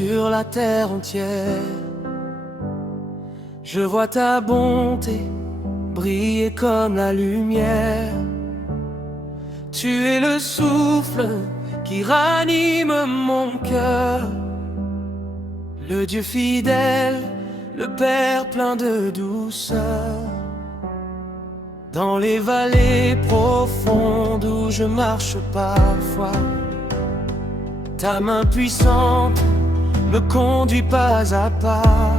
sur la terre entière. Je vois ta bonté briller comme la lumière. Tu es le souffle qui ranime mon cœur, le Dieu fidèle, le Père plein de douceur. Dans les vallées profondes où je marche parfois, ta main puissante me conduit pas à pas.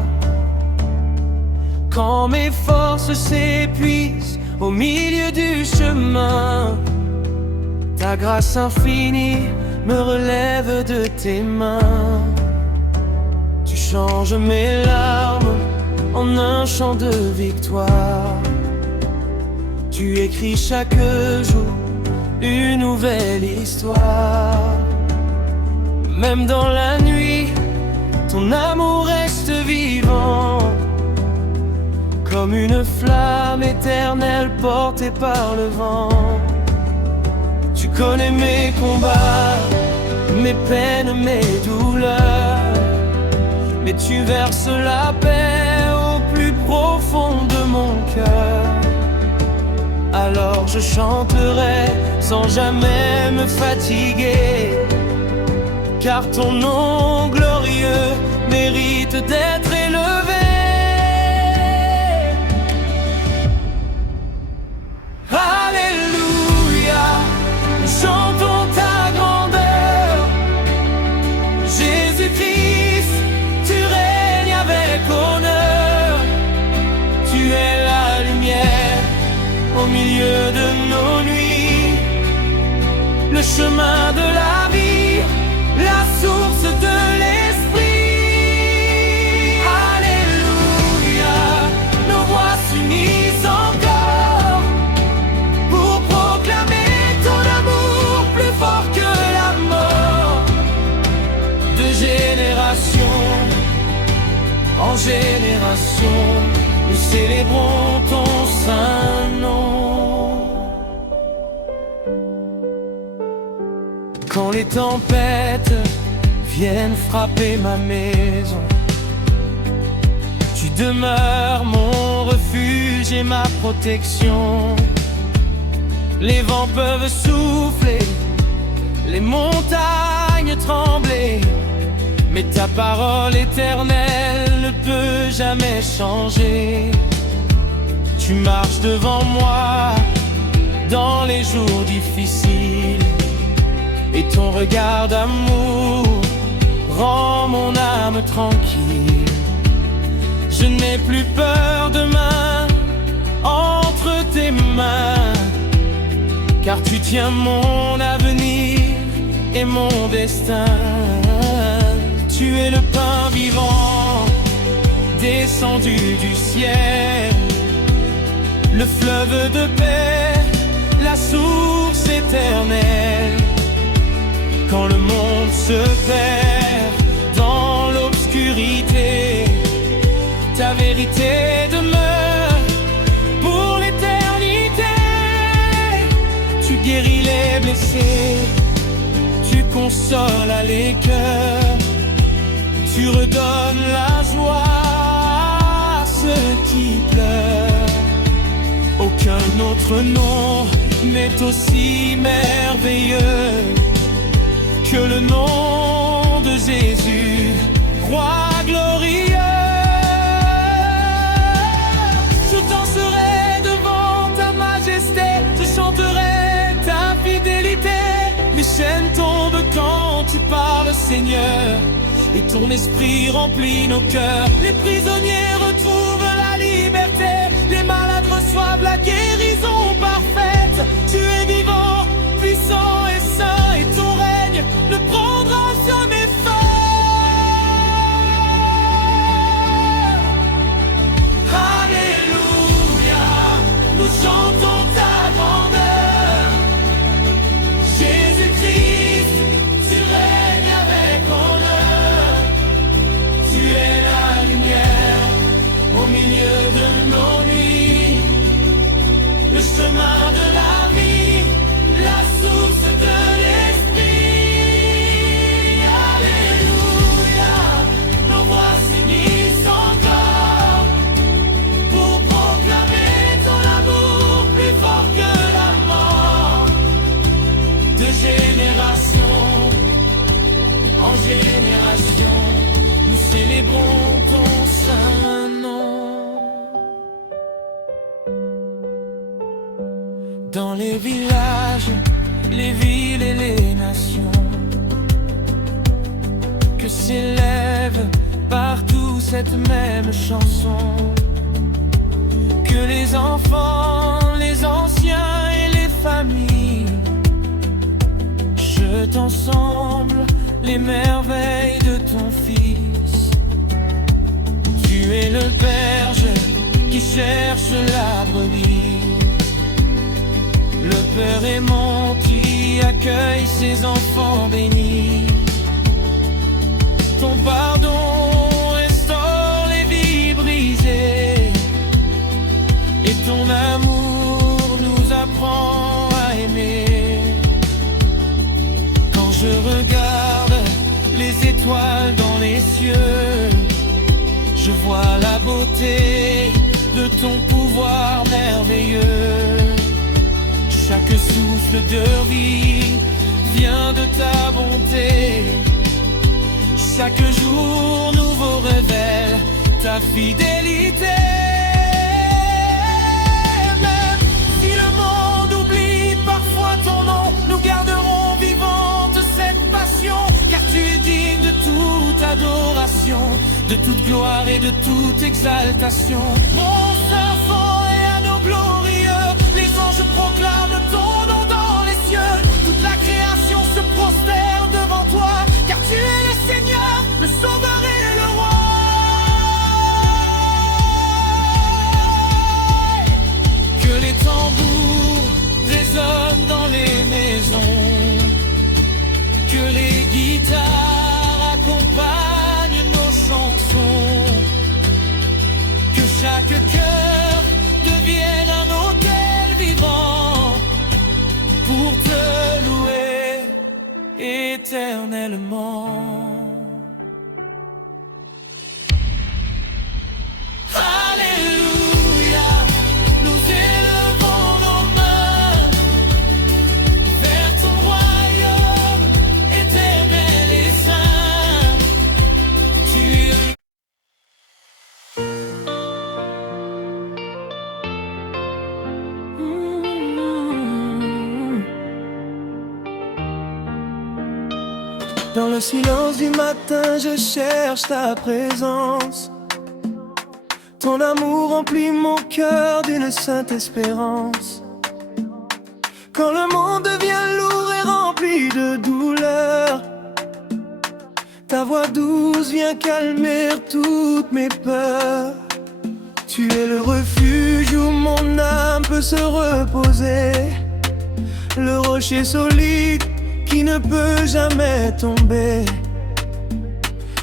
Quand mes forces s'épuisent au milieu du chemin, ta grâce infinie me relève de tes mains. Tu changes mes larmes en un chant de victoire. Tu écris chaque jour une nouvelle histoire. Même dans la nuit, ton amour reste vivant, comme une flamme éternelle portée par le vent. Tu connais mes combats, mes peines, mes douleurs, mais tu verses la paix au plus profond de mon cœur. Alors je chanterai sans jamais me fatiguer, car ton nom glorieux mérite d'être élevé. Alléluia, nous chantons ta grandeur. Jésus-Christ, tu règnes avec honneur. Tu es la lumière au milieu de nos nuits, le chemin de la vie, la source de l'esprit. Alléluia, nos voix s'unissent encore pour proclamer ton amour plus fort que la mort. De génération en génération, nous célébrons ton saint nom. Quand les tempêtes viennent frapper ma maison, tu demeures mon refuge et ma protection. Les vents peuvent souffler, les montagnes trembler, mais ta parole éternelle ne peut jamais changer. Tu marches devant moi dans les jours difficiles, et ton regard d'amour rend mon âme tranquille. Je n'ai plus peur demain entre tes mains, car tu tiens mon avenir et mon destin. Tu es le pain vivant descendu du ciel, le fleuve de paix, la source éternelle. Quand le monde se perd dans l'obscurité, ta vérité demeure pour l'éternité. Tu guéris les blessés, tu consoles les cœurs, tu redonnes la joie à ceux qui pleurent. Aucun autre nom n'est aussi merveilleux que le nom de Jésus, roi glorieux. Je danserai devant ta majesté, je chanterai ta fidélité. Les chaînes tombent quand tu parles, Seigneur, et ton esprit remplit nos cœurs. Les prisonniers retrouvent la liberté, les malades reçoivent la guérison parfaite. Tu es vivant, puissant et saint, et ton règne ne prendra jamais fin. Alléluia, nous chantons ta grandeur. Jésus-Christ, tu règnes avec honneur. Tu es la lumière au milieu de nos nuits, le chemin de s'élève partout cette même chanson. Que les enfants, les anciens et les familles jetent ensemble les merveilles de ton Fils. Tu es le berger qui cherche la brebis. Le Père aimant qui accueille ses enfants bénis. Ton pardon restaure les vies brisées, et ton amour nous apprend à aimer. Quand je regarde les étoiles dans les cieux, je vois la beauté de ton pouvoir merveilleux. Chaque souffle de vie vient de ta bonté. Chaque jour nouveau révèle ta fidélité. Même si le monde oublie parfois ton nom, nous garderons vivante cette passion. Car tu es digne de toute adoration, de toute gloire et de toute exaltation. Mon saint fort et à nos glorieux, les anges proclament ton nom dans les cieux. Toute la création se prosterne devant toi, car tu es le Seigneur, le Sauveur et le Roi. Que les tambours résonnent dans les maisons, que les guitares accompagnent nos chansons, que chaque cœur devienne un autel vivant pour te louer éternellement. Alléluia, nous élevons nos mains vers ton royaume éternel et saint. Tu es dans le silence du matin, je cherche ta présence. Ton amour remplit mon cœur d'une sainte espérance. Quand le monde devient lourd et rempli de douleur, ta voix douce vient calmer toutes mes peurs. Tu es le refuge où mon âme peut se reposer, le rocher solide qui ne peut jamais tomber.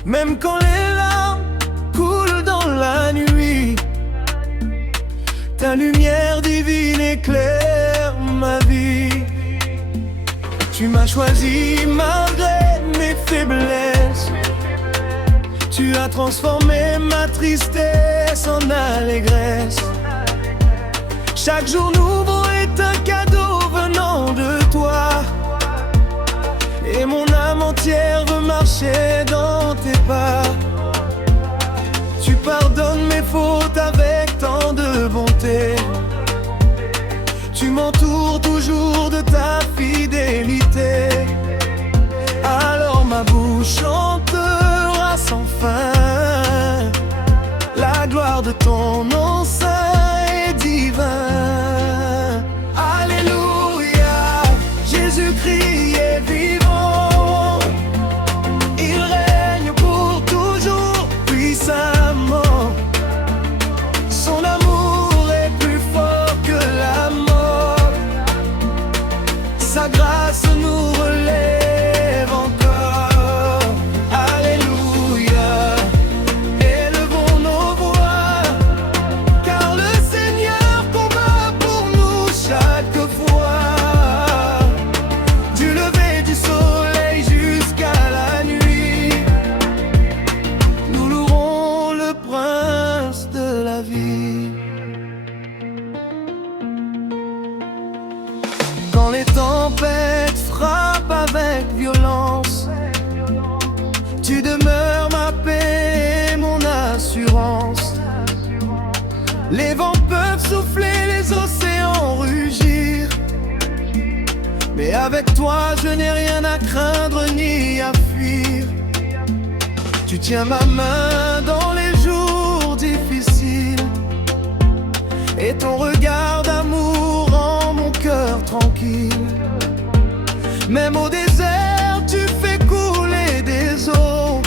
Même quand les larmes coulent dans la nuit, ta lumière divine éclaire ma vie. Tu m'as choisi malgré mes faiblesses. Tu as transformé ma tristesse en allégresse. Chaque jour nouveau est un cadeau venant de toi, et mon âme entière veut marcher dans tes pas. Tu pardonnes mes fautes avec tant de bonté. Tu m'entoures toujours de ta fidélité. Alors ma bouche chantera sans fin la gloire de ton nom saint et divin. Alléluia, Jésus-Christ est vivant. Il règne pour toujours puissamment. Son amour est plus fort que la mort. Sa grâce nous relève encore. Alléluia, élevons nos voix, car le Seigneur combat pour nous chaque fois. Du lever du soleil jusqu'à la nuit, nous louerons le prince de la vie. Quand les tempêtes frappent avec violence, tu demeures ma paix et mon assurance. Les vents peuvent souffler, les océans rugir, mais avec toi je n'ai rien à craindre ni à fuir. Tu tiens ma main dans les jours difficiles, et ton regard d'amour rend mon cœur tranquille. Même au désert, tu fais couler des eaux,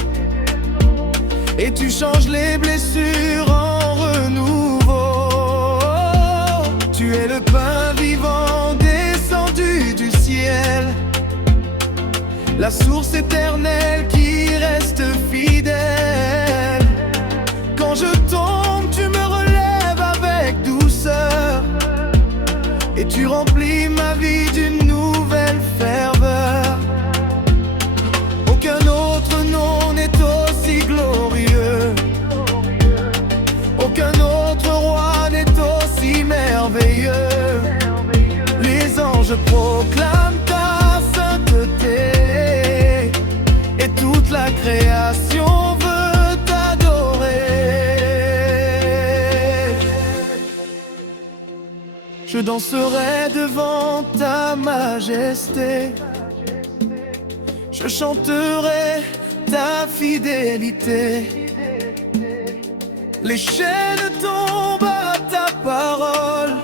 et tu changes les blessures en renouveau. Tu es le pain vivant descendu du ciel, la source éternelle qui reste fidèle. Quand je tombe, tu me relèves avec douceur, et tu remplis ma vie d'une nouvelle ferveur. Aucun autre nom n'est aussi glorieux, aucun autre roi n'est aussi merveilleux. Les anges proclament ta sainteté, et toute la création veut t'adorer. Je danserai devant ta majesté, je chanterai ta fidélité. Les chaînes tombent à ta parole,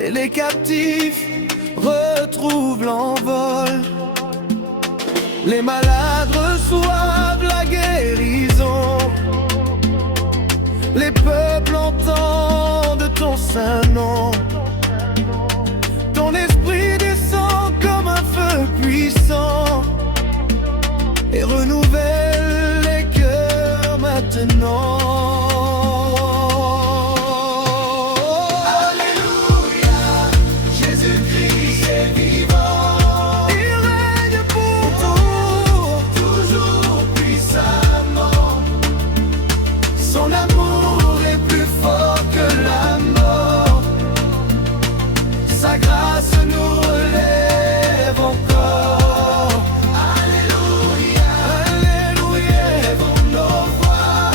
et les captifs retrouvent l'envol. Les malades reçoivent la guérison, les peuples entendent ton saint nom. Ton esprit descend comme un feu puissant, et renouvelle les cœurs maintenant. Son amour est plus fort que la mort, sa grâce nous relève encore. Alléluia, Alléluia, lèvons nos voix,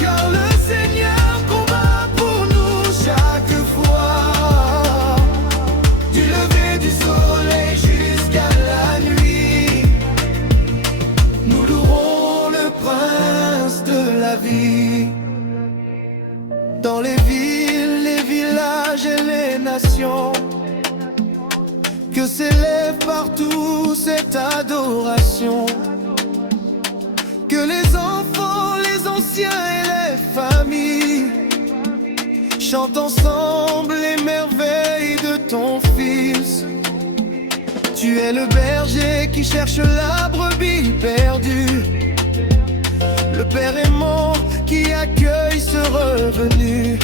car le Seigneur combat pour nous chaque fois. Du lever du soleil jusqu'à la nuit, nous louerons le Prince de la vie. Dans les villes, les villages et les nations, que s'élève partout cette adoration. Que les enfants, les anciens et les familles chantent ensemble les merveilles de ton Fils. Tu es le berger qui cherche la brebis perdue, le Père aimant qui accueille ce revenu.